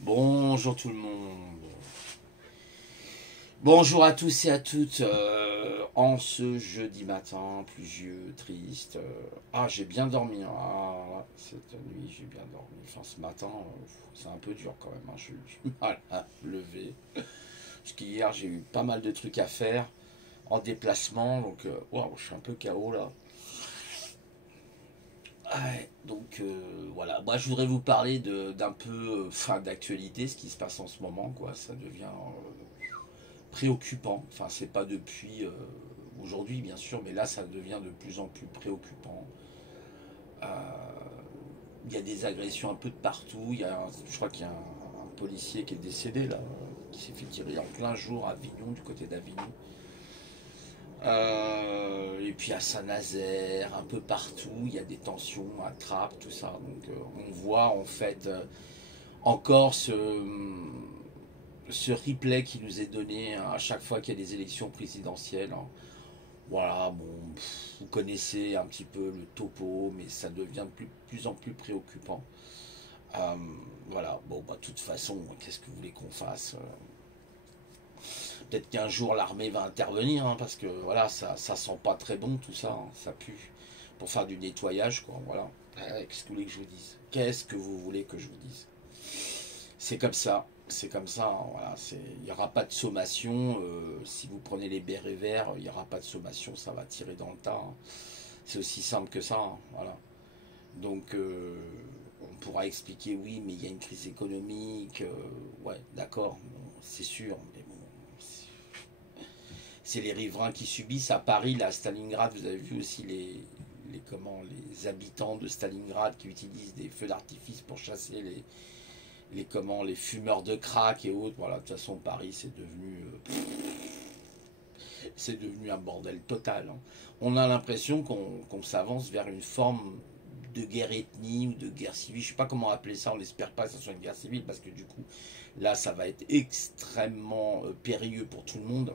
Bonjour tout le monde. Bonjour à tous et à toutes. En ce jeudi matin, pluvieux, triste. J'ai bien dormi, hein. Cette nuit, j'ai bien dormi. Enfin, ce matin, c'est un peu dur quand même, hein. J'ai eu du mal à me lever. Parce qu'hier, j'ai eu pas mal de trucs à faire en déplacement. Donc, waouh, je suis un peu KO là. Ouais, donc voilà, moi je voudrais vous parler d'un peu d'actualité, ce qui se passe en ce moment, quoi. Ça devient préoccupant. Enfin, c'est pas depuis aujourd'hui, bien sûr, mais là, ça devient de plus en plus préoccupant. Euh, Il y a des agressions un peu de partout. Je crois qu'il y a un policier qui est décédé, là, qui s'est fait tirer en plein jour à Avignon, du côté d'Avignon. Et puis à Saint-Nazaire, un peu partout, il y a des tensions, à Trappes, tout ça. Donc on voit en fait encore ce replay qui nous est donné à chaque fois qu'il y a des élections présidentielles, hein. Voilà, bon, vous connaissez un petit peu le topo, mais ça devient de plus en plus préoccupant. Euh, voilà, bon, bah, de toute façon, qu'est-ce que vous voulez qu'on fasse? Peut-être qu'un jour l'armée va intervenir, hein, parce que voilà, ça sent pas très bon tout ça, hein, ça pue. Pour faire du nettoyage, quoi, voilà. Qu'est-ce que vous voulez que je vous dise? Qu'est-ce que vous voulez que je vous dise? C'est comme ça, hein, voilà, il n'y aura pas de sommation. Si vous prenez les bérets verts, il n'y aura pas de sommation, ça va tirer dans le tas, hein. C'est aussi simple que ça, hein, voilà. Donc, on pourra expliquer, oui, mais il y a une crise économique, ouais, d'accord, bon, c'est sûr, mais bon, c'est les riverains qui subissent. À Paris, là, à Stalingrad, vous avez vu aussi les habitants de Stalingrad qui utilisent des feux d'artifice pour chasser les fumeurs de crack et autres. Voilà, de toute façon, Paris, c'est devenu un bordel total, hein. On a l'impression qu'on s'avance vers une forme de guerre ethnie ou de guerre civile. Je ne sais pas comment appeler ça, on n'espère pas que ça soit une guerre civile parce que du coup, là, ça va être extrêmement périlleux pour tout le monde.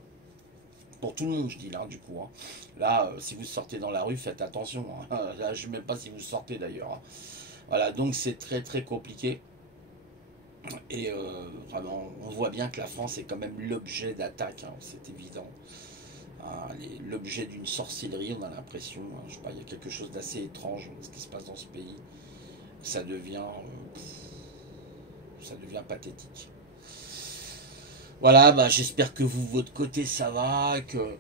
Pour tout le monde, je dis là, du coup, hein. Là, si vous sortez dans la rue, faites attention, hein. Là, je ne sais même pas si vous sortez d'ailleurs, hein. Voilà, donc c'est très très compliqué. Et vraiment, on voit bien que la France est quand même l'objet d'attaque, hein, c'est évident. Hein, l'objet d'une sorcellerie, on a l'impression, hein. Je sais pas, il y a quelque chose d'assez étrange dans ce qui se passe dans ce pays. Ça devient pathétique. Voilà, bah, j'espère que vous, votre côté, ça va, que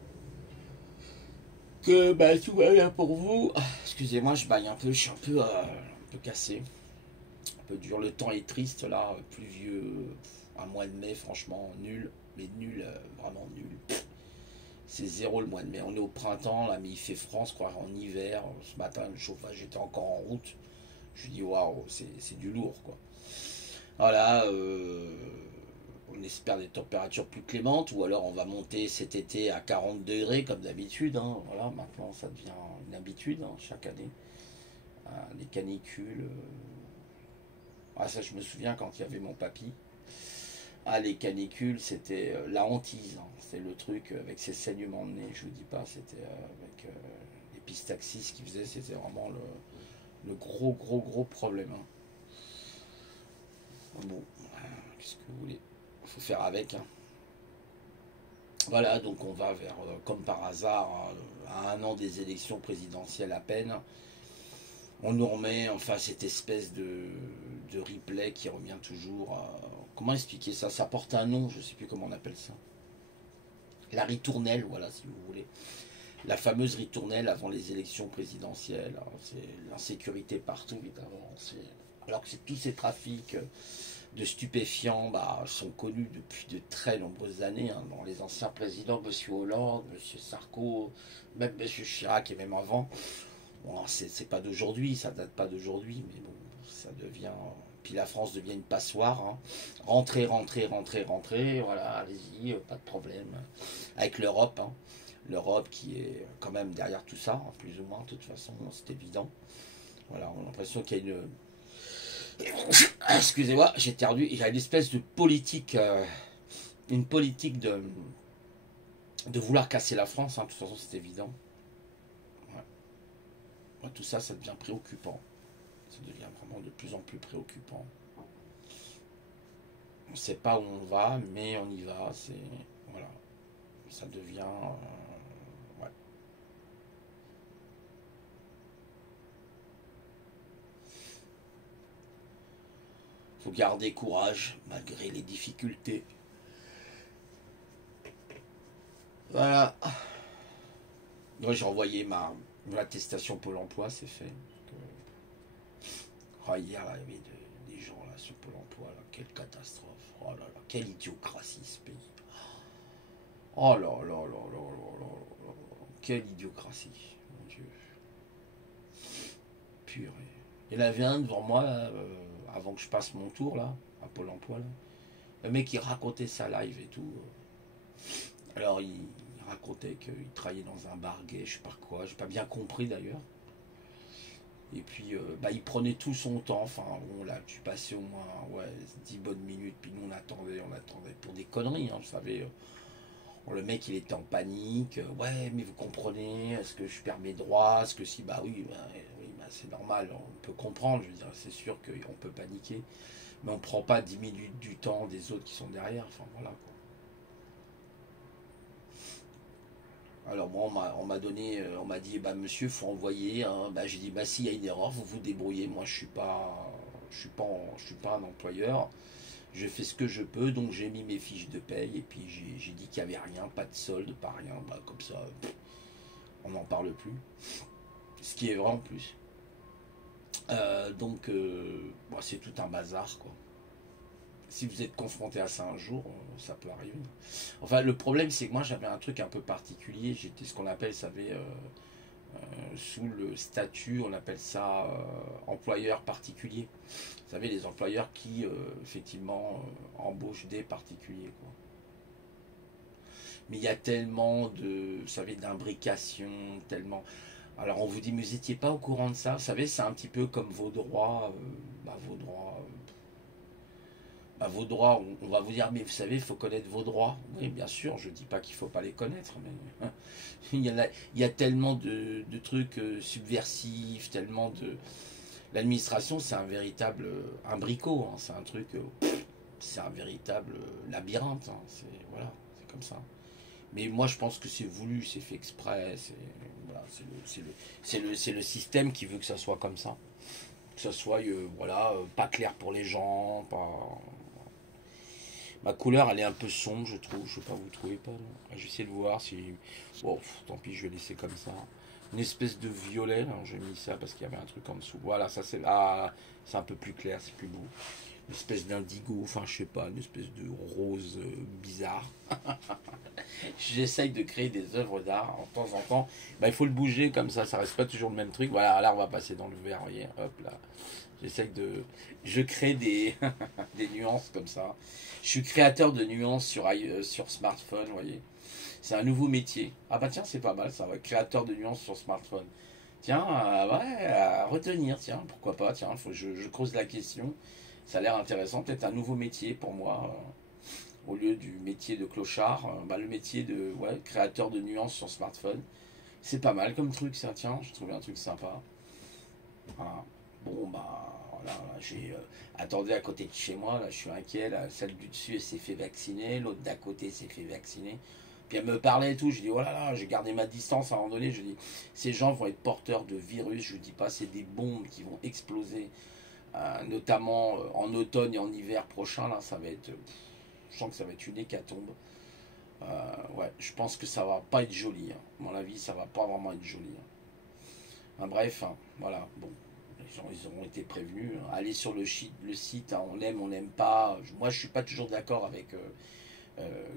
bah, tout va bien pour vous. Excusez-moi, je baille un peu, je suis un peu cassé, un peu dur. Le temps est triste là, pluvieux, un mois de mai, franchement, nul, mais nul, vraiment nul. C'est zéro le mois de mai. On est au printemps là, mais il fait froid, se croire en hiver. Ce matin, le chauffage était encore en route. Je me dis waouh, c'est du lourd quoi. Voilà, on espère des températures plus clémentes ou alors on va monter cet été à 40 degrés comme d'habitude, hein. Voilà, maintenant ça devient une habitude, hein, chaque année. Les canicules. Ça, je me souviens quand il y avait mon papy. Les canicules, c'était la hantise, hein. C'est le truc avec ses saignements de nez, je vous dis pas, c'était avec les pistaxis qui faisaient, c'était vraiment le gros, gros, gros problème, hein. Bon, qu'est-ce que vous voulez? Il faut faire avec, hein. Voilà, donc on va vers, comme par hasard, hein, à un an des élections présidentielles à peine, on nous remet enfin cette espèce de replay qui revient toujours. Comment expliquer ça? Ça porte un nom, je ne sais plus comment on appelle ça. La ritournelle, voilà, si vous voulez. La fameuse ritournelle avant les élections présidentielles, hein. C'est l'insécurité partout, évidemment. Alors que tous ces trafics de stupéfiants sont connus depuis de très nombreuses années, hein, dans les anciens présidents, M. Hollande, M. Sarko, même M. Chirac et même avant. Bon, c'est pas d'aujourd'hui, ça date pas d'aujourd'hui, mais bon, ça devient. Puis la France devient une passoire, hein. Rentrez, rentrez, rentrez, rentrez, voilà, allez-y, pas de problème. Avec l'Europe, hein. L'Europe qui est quand même derrière tout ça, hein, plus ou moins, de toute façon, c'est évident. Voilà, on a l'impression qu'il y a une. Excusez-moi, j'ai perdu. Il y a une espèce de politique, une politique de vouloir casser la France, hein, de toute façon, c'est évident. Ouais. Tout ça, ça devient préoccupant. Ça devient vraiment de plus en plus préoccupant. On sait pas où on va, mais on y va. C'est voilà, ça devient ouais. Faut garder courage malgré les difficultés. Voilà. Moi j'ai envoyé ma attestation Pôle Emploi, c'est fait. Oh, hier là, il y avait des gens là sur Pôle Emploi, là. Quelle catastrophe. Oh là là, quelle idiocratie ce pays. Oh là là là là là là là. Quelle idiocratie, mon Dieu. Purée. Il y en avait un devant moi, là, avant que je passe mon tour, là, à Pôle Emploi, là. Le mec, il racontait sa live et tout. Alors, il racontait qu'il travaillait dans un bar gay, je sais pas quoi, j'ai pas bien compris d'ailleurs. Et puis, bah, il prenait tout son temps. Enfin, bon, là, tu passais au moins ouais, 10 bonnes minutes. Puis nous, on attendait pour des conneries, hein, vous savez. Le mec, il était en panique. Ouais, mais vous comprenez, est-ce que je perds mes droits? Est-ce que si, bah oui, oui bah, c'est normal, on peut comprendre. Je veux dire, c'est sûr qu'on peut paniquer. Mais on prend pas 10 minutes du temps des autres qui sont derrière. Enfin, voilà, quoi. Alors moi on m'a donné, on m'a dit bah monsieur faut envoyer, hein. Bah, j'ai dit bah s'il y a une erreur vous vous débrouillez, moi je suis pas un employeur, je fais ce que je peux donc j'ai mis mes fiches de paye et puis j'ai dit qu'il n'y avait rien, pas de solde, pas rien, bah comme ça on n'en parle plus, ce qui est vrai en plus. Donc bah, c'est tout un bazar quoi. Si vous êtes confronté à ça un jour, ça peut arriver. Enfin, le problème, c'est que moi, j'avais un truc un peu particulier. J'étais ce qu'on appelle, vous savez, sous le statut, on appelle ça employeur particulier. Vous savez, les employeurs qui, effectivement, embauchent des particuliers, quoi. Mais il y a tellement de, vous savez, d'imbrication, tellement. Alors, on vous dit, mais vous n'étiez pas au courant de ça. Vous savez, c'est un petit peu comme vos droits. Bah, vos droits. Bah, vos droits, on va vous dire, mais vous savez, il faut connaître vos droits. Oui, bien sûr, je ne dis pas qu'il ne faut pas les connaître, mais il y a tellement de trucs subversifs, tellement de. L'administration, c'est un véritable imbricot, hein, c'est un truc, c'est un véritable labyrinthe, hein, c'est voilà, c'est comme ça. Mais moi, je pense que c'est voulu, c'est fait exprès, voilà, c'est le système qui veut que ça soit comme ça, que ça soit voilà, pas clair pour les gens, pas. Ma couleur, elle est un peu sombre, je trouve. Je sais pas, vous trouvez pas, non? Ah, je vais essayer de voir si. Bon, tant pis, je vais laisser comme ça. Une espèce de violet, là. J'ai mis ça parce qu'il y avait un truc en dessous. Voilà, ça c'est. Ah, c'est un peu plus clair, c'est plus beau. Une espèce d'indigo, enfin, je sais pas, une espèce de rose bizarre. J'essaye de créer des œuvres d'art en temps en temps. Bah, il faut le bouger comme ça reste pas toujours le même truc. Voilà, là, on va passer dans le vert, vous voyez. Hop là. J'essaye de. Je crée des, des nuances comme ça. Je suis créateur de nuances sur smartphone, vous voyez. C'est un nouveau métier. Ah bah tiens, c'est pas mal ça, ouais. Créateur de nuances sur smartphone. Tiens, ouais, à retenir, tiens, pourquoi pas, tiens, je creuse la question. Ça a l'air intéressant, peut-être un nouveau métier pour moi. Au lieu du métier de clochard, bah, le métier de ouais, créateur de nuances sur smartphone. C'est pas mal comme truc ça, tiens, je trouve un truc sympa. Voilà. Bon, bah, voilà, j'ai. Attendez, à côté de chez moi, là, je suis inquiet. Là, celle du dessus, elle s'est fait vacciner. L'autre d'à côté s'est fait vacciner. Puis elle me parlait et tout. Je dis, oh là là, j'ai gardé ma distance à un moment donné. Je dis, ces gens vont être porteurs de virus. Je dis pas, c'est des bombes qui vont exploser. Notamment en automne et en hiver prochain. Là, ça va être. Je sens que ça va être une hécatombe. Ouais, je pense que ça va pas être joli, hein. À mon avis, ça va pas vraiment être joli, hein. Enfin, bref, hein, voilà. Bon, ils auront été prévenus. Allez sur le site, hein, on aime, on n'aime pas. Moi, je suis pas toujours d'accord avec,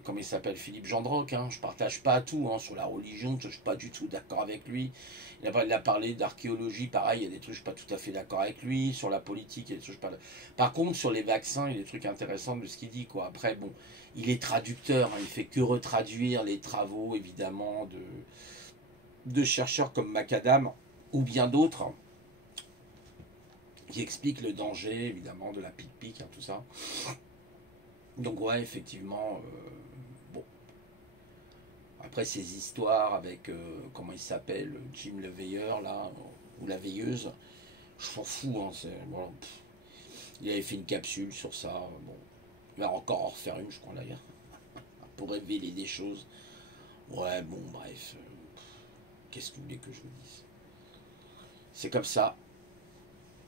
comment il s'appelle, Philippe Gendroc. Hein. Je partage pas tout hein, sur la religion. Je suis pas du tout d'accord avec lui. Il a parlé d'archéologie, pareil. Il y a des trucs, je suis pas tout à fait d'accord avec lui. Sur la politique, il y a des trucs, je suis pas. Par contre, sur les vaccins, il y a des trucs intéressants de ce qu'il dit, quoi. Après, bon, il est traducteur. Hein, il fait que retraduire les travaux, évidemment, de chercheurs comme Macadam ou bien d'autres, hein, qui expliquent le danger, évidemment, de la pique-pique, hein, tout ça. Donc ouais, effectivement, bon. Après ces histoires avec, comment il s'appelle, Jim le veilleur, là, ou la veilleuse, je m'en fous, hein, c'est, voilà, il avait fait une capsule sur ça, bon. Il va encore en refaire une, je crois, d'ailleurs, pour révéler des choses. Ouais, bon, bref. Qu'est-ce que vous voulez que je vous dise? C'est comme ça.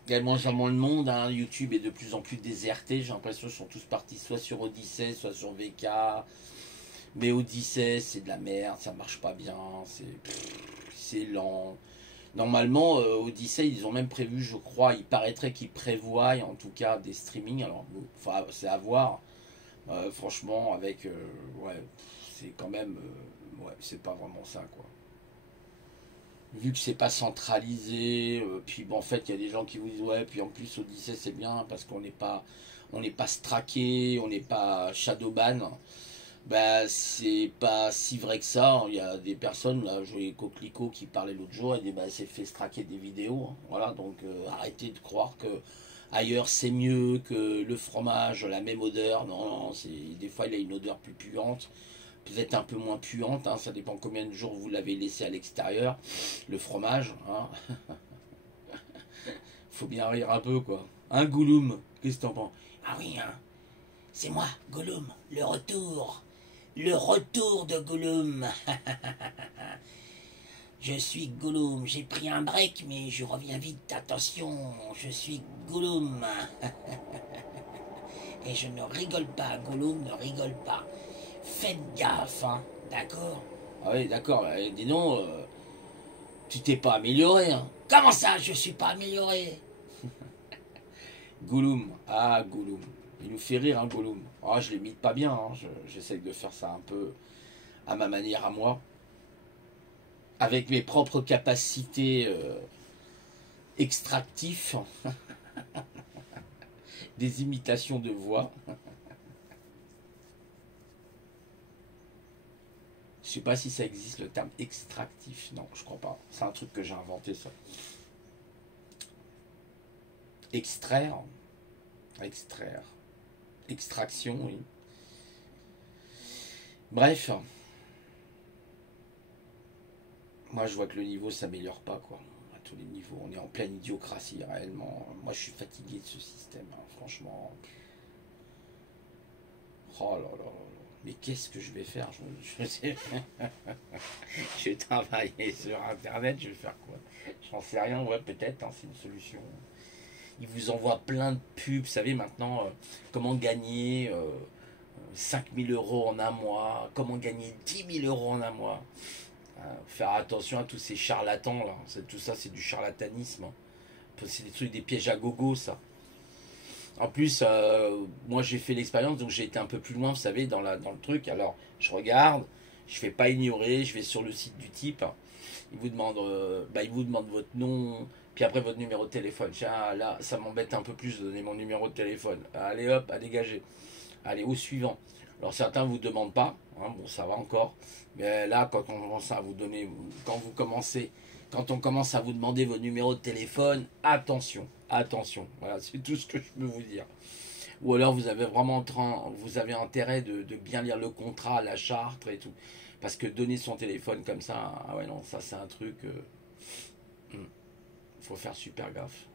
Également, le monde, hein, YouTube est de plus en plus déserté. J'ai l'impression qu'ils sont tous partis soit sur Odyssey, soit sur VK. Mais Odyssey, c'est de la merde, ça marche pas bien, c'est lent. Normalement, Odyssey, ils ont même prévu, je crois, il paraîtrait qu'ils prévoient en tout cas des streamings. Alors, bon, c'est à voir. Franchement, avec. Ouais, c'est quand même. Ouais, c'est pas vraiment ça, quoi. Vu que c'est pas centralisé, puis bon, en fait, il y a des gens qui vous disent, ouais, puis en plus, Odyssey, c'est bien parce on n'est pas straqué, on n'est pas shadowban. Bah, c'est pas si vrai que ça. Il y a des personnes, là, je voyais Coquelicot qui parlait l'autre jour, et dit, bah, s'est fait straquer des vidéos, hein. Voilà, donc arrêtez de croire que ailleurs c'est mieux que le fromage, la même odeur. Non, non, des fois il a une odeur plus puante, peut-être un peu moins puante, hein, ça dépend combien de jours vous l'avez laissé à l'extérieur, le fromage. Hein. Faut bien rire un peu, quoi. Un Gouloum, qu'est-ce que t'en penses? Ah oui, hein, c'est moi, Gollum, le retour. Le retour de Gollum. Je suis Gollum. J'ai pris un break, mais je reviens vite. Attention, je suis Gollum. Et je ne rigole pas, Gollum ne rigole pas. Faites gaffe, hein, d'accord? Ah oui, d'accord. Dis donc, tu t'es pas amélioré, hein? Comment ça, je suis pas amélioré? Gollum, ah Gollum. Il nous fait rire, hein, Gollum. Ah, je l'imite pas bien, hein. J'essaye de faire ça un peu à ma manière, à moi, avec mes propres capacités extractives, des imitations de voix. Je sais pas si ça existe le terme extractif, non, je crois pas. C'est un truc que j'ai inventé, ça. Extraire, extraire, extraction, oui. Bref, moi je vois que le niveau s'améliore pas, quoi. À tous les niveaux, on est en pleine idiocratie réellement. Moi je suis fatigué de ce système, hein, franchement. Oh là là là là. Mais qu'est-ce que je vais faire? Je vais travailler sur internet, je vais faire quoi? J'en sais rien, ouais, peut-être, hein, c'est une solution. Ils vous envoient plein de pubs, vous savez maintenant, comment gagner 5000 euros en un mois, comment gagner 10 000 euros en un mois. Faire attention à tous ces charlatans là, tout ça c'est du charlatanisme, hein. C'est des trucs, des pièges à gogo, ça. En plus, moi j'ai fait l'expérience, donc j'ai été un peu plus loin, vous savez, dans le truc. Alors, je regarde, je fais pas ignorer, je vais sur le site du type. Il vous demande votre nom, puis après votre numéro de téléphone. Ah, là, ça m'embête un peu plus de donner mon numéro de téléphone. Allez hop, à dégager. Allez, au suivant. Alors certains vous demandent pas, hein, bon ça va encore, mais là quand on commence à vous donner, quand on commence à vous demander vos numéros de téléphone, attention, attention. Voilà, c'est tout ce que je peux vous dire. Ou alors vous avez intérêt de bien lire le contrat, la charte et tout, parce que donner son téléphone comme ça, ah ouais non, ça c'est un truc, faut faire super gaffe.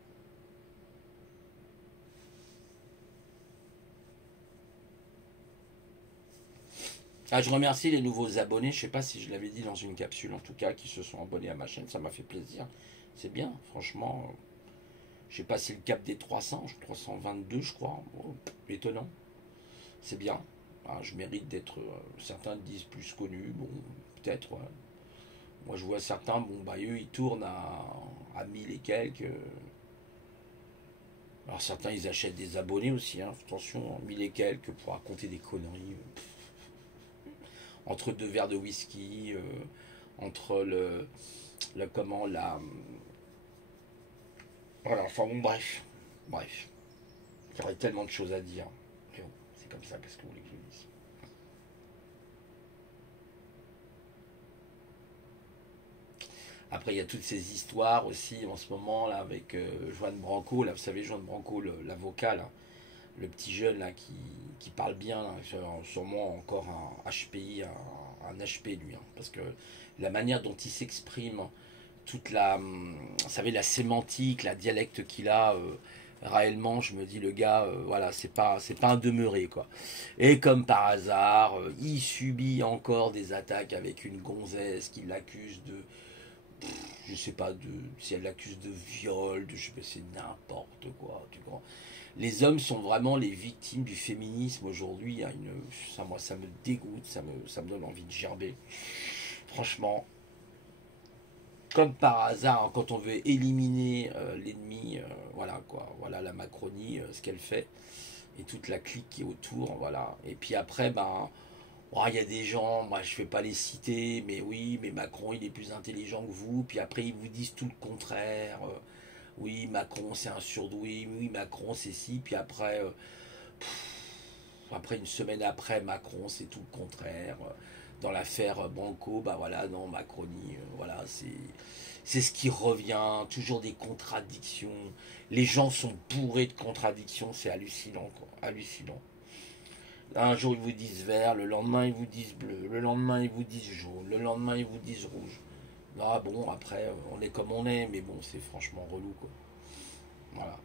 Ah, je remercie les nouveaux abonnés, je sais pas si je l'avais dit dans une capsule en tout cas, qui se sont abonnés à ma chaîne, ça m'a fait plaisir. C'est bien, franchement. J'ai passé le cap des 300, 322 je crois. Bon, étonnant. C'est bien. Ah, je mérite d'être, certains disent plus connu, bon, peut-être. Ouais. Moi je vois certains, bon bah eux ils tournent à 1000 et quelques. Alors certains ils achètent des abonnés aussi, hein. Attention, 1000 et quelques pour raconter des conneries. Entre deux verres de whisky, entre le comment, la. Voilà, enfin bon, bref. Bref. J'aurais tellement de choses à dire. Mais bon, c'est comme ça, qu'est-ce que vous voulez que je vous dise? Après, il y a toutes ces histoires aussi en ce moment là avec Joanne Branco, là, vous savez, Joanne Branco, l'avocat, là, le petit jeune là qui parle bien, là, sûrement encore un HPI, un HP lui, hein, parce que la manière dont il s'exprime, toute la, vous savez, la sémantique, la dialecte qu'il a, Réellement, je me dis, le gars, voilà, c'est pas un demeuré, quoi. Et comme par hasard, il subit encore des attaques avec une gonzesse qui l'accuse de, je sais pas, si elle l'accuse de viol, je sais pas, c'est n'importe quoi, tu vois. Les hommes sont vraiment les victimes du féminisme aujourd'hui. Il y a ça, moi, ça me dégoûte, ça me donne envie de gerber. Franchement, comme par hasard, hein, quand on veut éliminer l'ennemi, voilà quoi, voilà la Macronie, ce qu'elle fait, et toute la clique qui est autour, voilà. Et puis après, ben, oh, il y a des gens, moi je vais pas les citer, mais oui, mais Macron il est plus intelligent que vous, puis après ils vous disent tout le contraire. Oui, Macron c'est un surdoué, oui, Macron c'est ci, puis après, après une semaine après, Macron c'est tout le contraire. Dans l'affaire Banco, bah voilà, non, Macronie, voilà, c'est ce qui revient, toujours des contradictions. Les gens sont bourrés de contradictions, c'est hallucinant, quoi, hallucinant. Un jour ils vous disent vert, le lendemain ils vous disent bleu, le lendemain ils vous disent jaune, le lendemain ils vous disent rouge. Là, bon, après, on est comme on est, mais bon, c'est franchement relou, quoi. Voilà.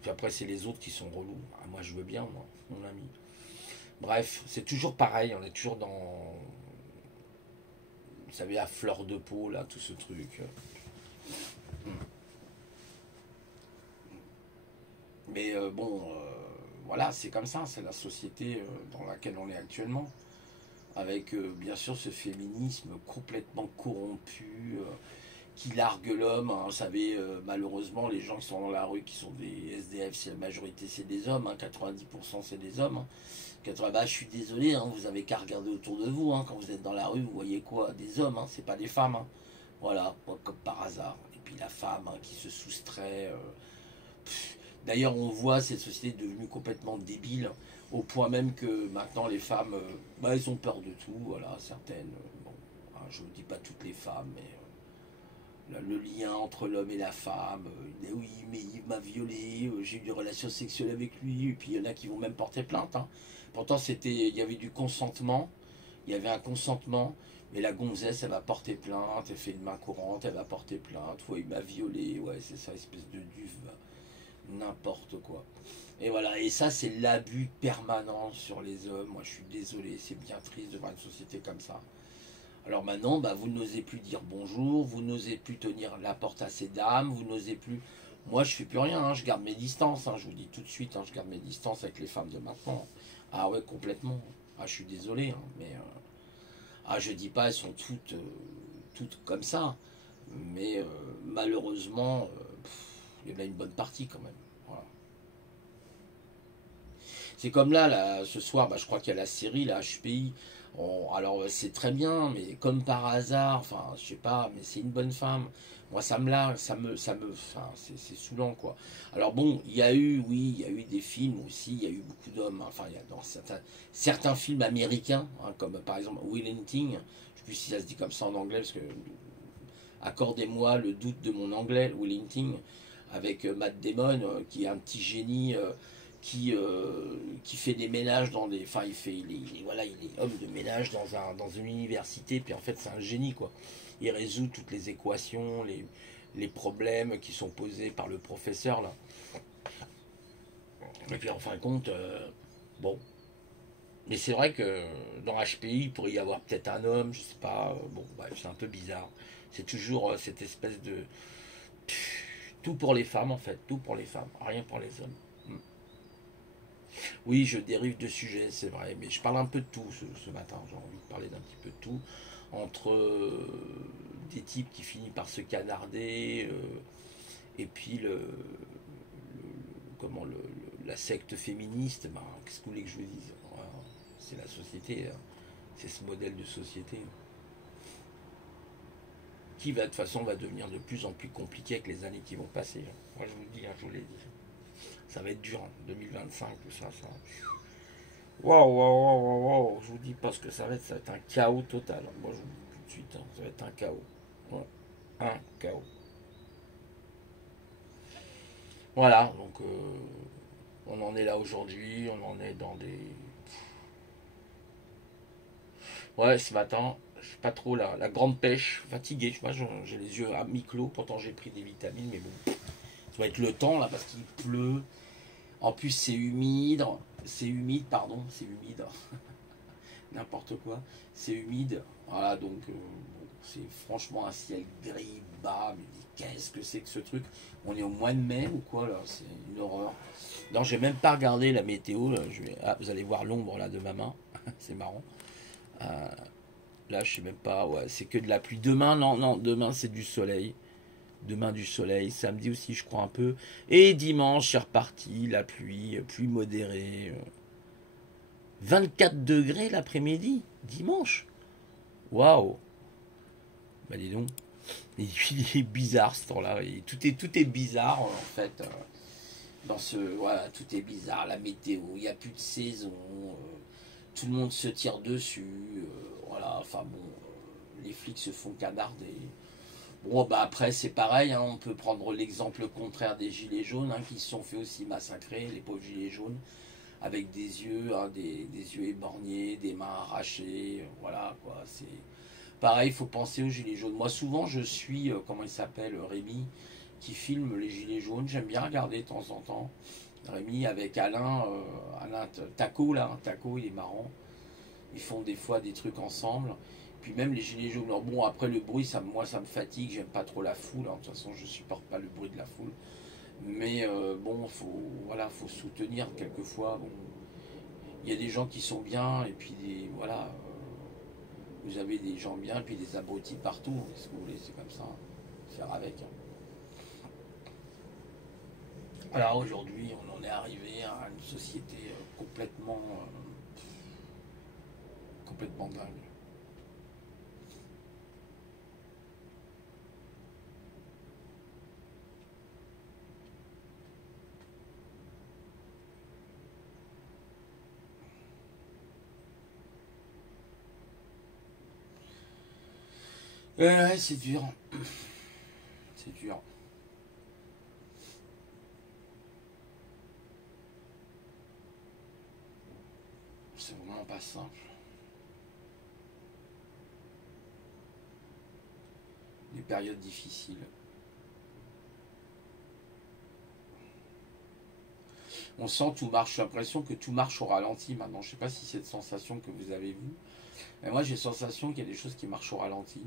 Puis après, c'est les autres qui sont relous. Ah, moi, je veux bien, moi, mon ami. Bref, c'est toujours pareil, on est toujours dans, vous savez, à fleur de peau, là, tout ce truc. Mais bon, voilà, c'est comme ça, c'est la société dans laquelle on est actuellement. Avec bien sûr ce féminisme complètement corrompu, qui largue l'homme, hein. Vous savez, malheureusement, les gens qui sont dans la rue, qui sont des SDF, c'est la majorité, c'est des hommes, hein, 90% c'est des hommes. Hein. 80, bah, je suis désolé, hein, vous avez qu'à regarder autour de vous, hein, quand vous êtes dans la rue, vous voyez quoi? Des hommes, hein, c'est pas des femmes. Hein. Voilà, comme par hasard. Et puis la femme hein, qui se soustrait. D'ailleurs, on voit cette société devenue complètement débile, au point même que maintenant les femmes, bah, elles ont peur de tout, voilà, certaines. Bon, hein, je ne dis pas toutes les femmes, mais le lien entre l'homme et la femme, oui, mais il m'a violé, j'ai eu des relations sexuelles avec lui, et puis il y en a qui vont même porter plainte. Hein. Pourtant, il y avait du consentement, il y avait un consentement, mais la gonzesse, elle va porter plainte, elle fait une main courante, elle va porter plainte, ouais, il m'a violé, ouais, c'est ça, espèce de duve, n'importe quoi. Et voilà, et ça, c'est l'abus permanent sur les hommes. Moi, je suis désolé, c'est bien triste de voir une société comme ça. Alors maintenant, bah, vous n'osez plus dire bonjour, vous n'osez plus tenir la porte à ces dames, vous n'osez plus. Moi, je fais plus rien, hein, je garde mes distances, hein, je vous dis tout de suite, hein, je garde mes distances avec les femmes de maintenant. Ah ouais, complètement. Ah, je suis désolé, hein, mais ah, je dis pas, elles sont toutes comme ça, mais malheureusement, il y en a une bonne partie quand même. Voilà. C'est comme là, ce soir, bah, je crois qu'il y a la série, la HPI. Alors c'est très bien, mais comme par hasard, enfin je sais pas, mais c'est une bonne femme. Moi ça me largue, enfin c'est saoulant quoi. Alors bon, il y a eu, oui, il y a eu des films aussi, il y a eu beaucoup d'hommes. Hein. Enfin il y a dans certains films américains, hein, comme par exemple Will Hunting. Je sais plus si ça se dit comme ça en anglais parce que accordez-moi le doute de mon anglais, Will Hunting, avec Matt Damon, qui est un petit génie qui fait des ménages dans des. Enfin, voilà, il est homme de ménage dans une université, puis en fait, c'est un génie, quoi. Il résout toutes les équations, les problèmes qui sont posés par le professeur, là. Et puis, en fin de compte, bon. Mais c'est vrai que dans HPI, il pourrait y avoir peut-être un homme, je sais pas. Bon, bref, c'est un peu bizarre. C'est toujours cette espèce de. Tout pour les femmes, en fait. Tout pour les femmes, rien pour les hommes. Hmm. Oui, je dérive de sujet, c'est vrai, mais je parle un peu de tout ce matin. J'ai envie de parler d'un petit peu de tout. Entre des types qui finissent par se canarder, et puis comment la secte féministe, ben, qu'est-ce que vous voulez que je vous dise? Voilà, c'est la société, hein. C'est ce modèle de société qui va de toute façon va devenir de plus en plus compliqué avec les années qui vont passer. Hein. Moi je vous le dis, hein, je vous l'ai dit. Ça va être dur, hein, 2025, tout ça, ça. Waouh, waouh, waouh, waouh, wow. Je vous dis pas ce que ça va être un chaos total. Moi, je vous le dis tout de suite, hein, ça va être un chaos. Ouais, un chaos. Voilà, donc on en est là aujourd'hui, on en est dans des. Ouais, ce matin, je suis pas trop là. La grande pêche, fatigué, je sais pas, j'ai les yeux à mi-clos, pourtant j'ai pris des vitamines, mais bon, Ça va être le temps là parce qu'il pleut. En plus c'est humide. C'est humide, pardon, c'est humide. N'importe quoi. C'est humide. Voilà, donc bon, c'est franchement un ciel gris, bas. Mais qu'est-ce que c'est que ce truc? On est au mois de mai ou quoi là? C'est une horreur. Non, j'ai même pas regardé la météo. Là. Ah, vous allez voir l'ombre là de ma main. C'est marrant. Euh, Là, je sais même pas. Ouais, c'est que de la pluie. Demain, non, non, demain c'est du soleil. Demain du soleil. Samedi aussi, je crois un peu. Et dimanche, c'est reparti. La pluie, pluie modérée. 24 degrés l'après-midi. Dimanche. Waouh. Bah dis donc. Et puis, il est bizarre ce temps-là. Tout est bizarre en fait. Dans ce, voilà, tout est bizarre. La météo, il n'y a plus de saison. Tout le monde se tire dessus. Voilà, enfin bon, les flics se font canarder. Bon, bah après, c'est pareil, hein, on peut prendre l'exemple contraire des gilets jaunes, hein, qui se sont fait aussi massacrer, les pauvres gilets jaunes, avec des yeux, hein, des yeux éborgnés, des mains arrachées, voilà, quoi, c'est... Pareil, il faut penser aux gilets jaunes. Moi, souvent, je suis, comment il s'appelle, Rémi, qui filme les gilets jaunes, j'aime bien regarder de temps en temps. Rémi avec Alain, Alain Taco, là, Taco, il est marrant. Ils font des fois des trucs ensemble. Puis même les gilets jaunes. Alors bon, après le bruit, moi ça me fatigue. J'aime pas trop la foule. Hein. De toute façon, je supporte pas le bruit de la foule. Mais bon, voilà, faut soutenir quelquefois. Bon, il y a des gens qui sont bien et puis voilà, vous avez des gens bien et puis des abrutis partout. Qu'est-ce que vous voulez, c'est comme ça. Hein. Faire avec. Hein. Alors aujourd'hui, on en est arrivé à une société complètement dingue. Ouais, c'est dur. C'est dur. C'est vraiment pas simple. Des périodes difficiles. On sent tout marche, j'ai l'impression que tout marche au ralenti maintenant. Je sais pas si c'est cette sensation que vous avez vue. Mais moi j'ai la sensation qu'il y a des choses qui marchent au ralenti.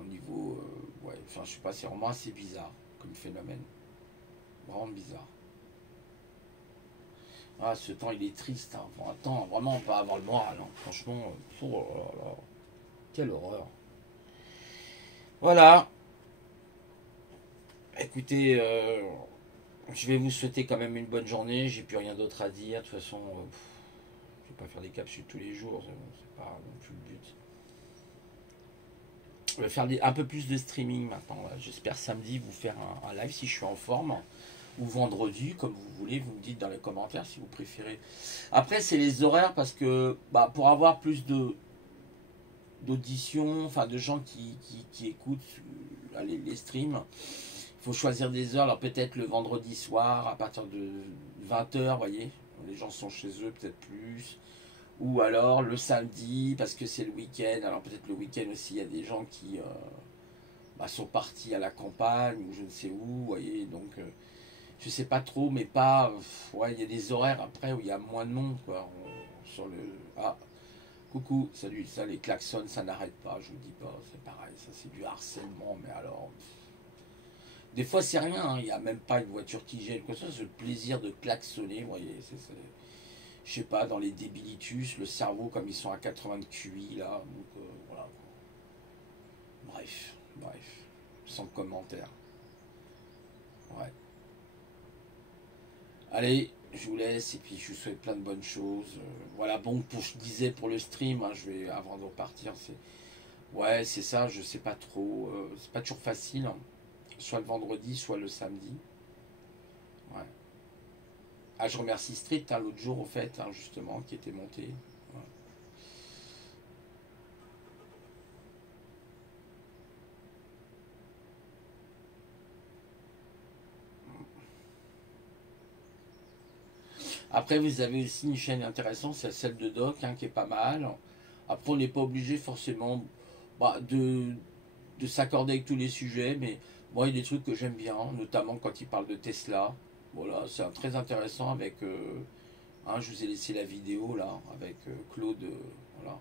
Au niveau. Ouais, enfin je sais pas, c'est vraiment assez bizarre comme phénomène. Vraiment bizarre. Ah, ce temps il est triste. Hein. Bon, attends, vraiment on peut avoir le moral. Hein. Franchement, oh là là. Quelle horreur. Voilà. Écoutez, je vais vous souhaiter quand même une bonne journée. J'ai plus rien d'autre à dire. De toute façon, je vais pas faire des capsules tous les jours. C'est pas non plus le but. Je vais faire un peu plus de streaming maintenant. J'espère samedi vous faire un live si je suis en forme. Ou vendredi, comme vous voulez. Vous me dites dans les commentaires si vous préférez. Après, c'est les horaires parce que bah, pour avoir plus d'audition, enfin de gens qui écoutent les streams, il faut choisir des heures. Alors peut-être le vendredi soir à partir de 20 h, vous voyez. Les gens sont chez eux, peut-être plus. Ou alors le samedi, parce que c'est le week-end. Alors peut-être le week-end aussi, il y a des gens qui bah, sont partis à la campagne ou je ne sais où, vous voyez. Donc je sais pas trop, mais pas... ouais, il y a des horaires après où il y a moins de monde, quoi. Sur le... Ah, coucou, salut, ça, les klaxons, ça n'arrête pas, je vous dis pas, c'est pareil, ça c'est du harcèlement, mais alors... Des fois c'est rien, hein, il n'y a même pas une voiture qui gêne, quoi, ça, c'est le plaisir de klaxonner, vous voyez, je sais pas, dans les débilitus, le cerveau, comme ils sont à 80 de QI, là, donc voilà. Bref, sans commentaire. Ouais. Allez, je vous laisse et puis je vous souhaite plein de bonnes choses. Voilà, bon, je disais pour le stream, hein, je vais avant de repartir, ouais, c'est ça, je sais pas trop, c'est pas toujours facile, hein. Soit le vendredi, soit le samedi. Ouais. Ah, je remercie Street, hein, l'autre jour au fait, hein, justement, qui était monté. Ouais. Après, vous avez aussi une chaîne intéressante, c'est celle de Doc, hein, qui est pas mal. Après, on n'est pas obligé forcément bah, de s'accorder avec tous les sujets, mais Bon, il y a des trucs que j'aime bien, notamment quand il parle de Tesla. Voilà, c'est très intéressant avec. Hein, je vous ai laissé la vidéo là, avec Claude. Voilà.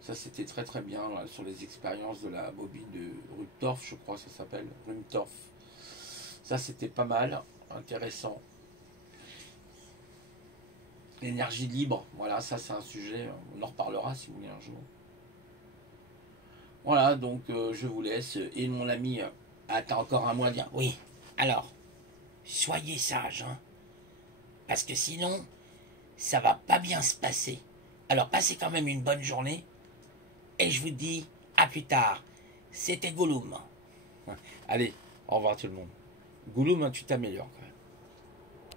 Ça, c'était très très bien là, sur les expériences de la bobine de Rumtorf, je crois que ça s'appelle. Rumtorf. Ça, c'était pas mal, intéressant. L'énergie libre, voilà, ça c'est un sujet, on en reparlera si vous voulez un jour. Voilà, donc je vous laisse. Et mon ami, t'as encore un mot à dire? Oui. Alors, soyez sage, hein. Parce que sinon, ça va pas bien se passer. Alors, passez quand même une bonne journée. Et je vous dis à plus tard. C'était Gollum. Allez, au revoir tout le monde. Gouloum, hein, tu t'améliores.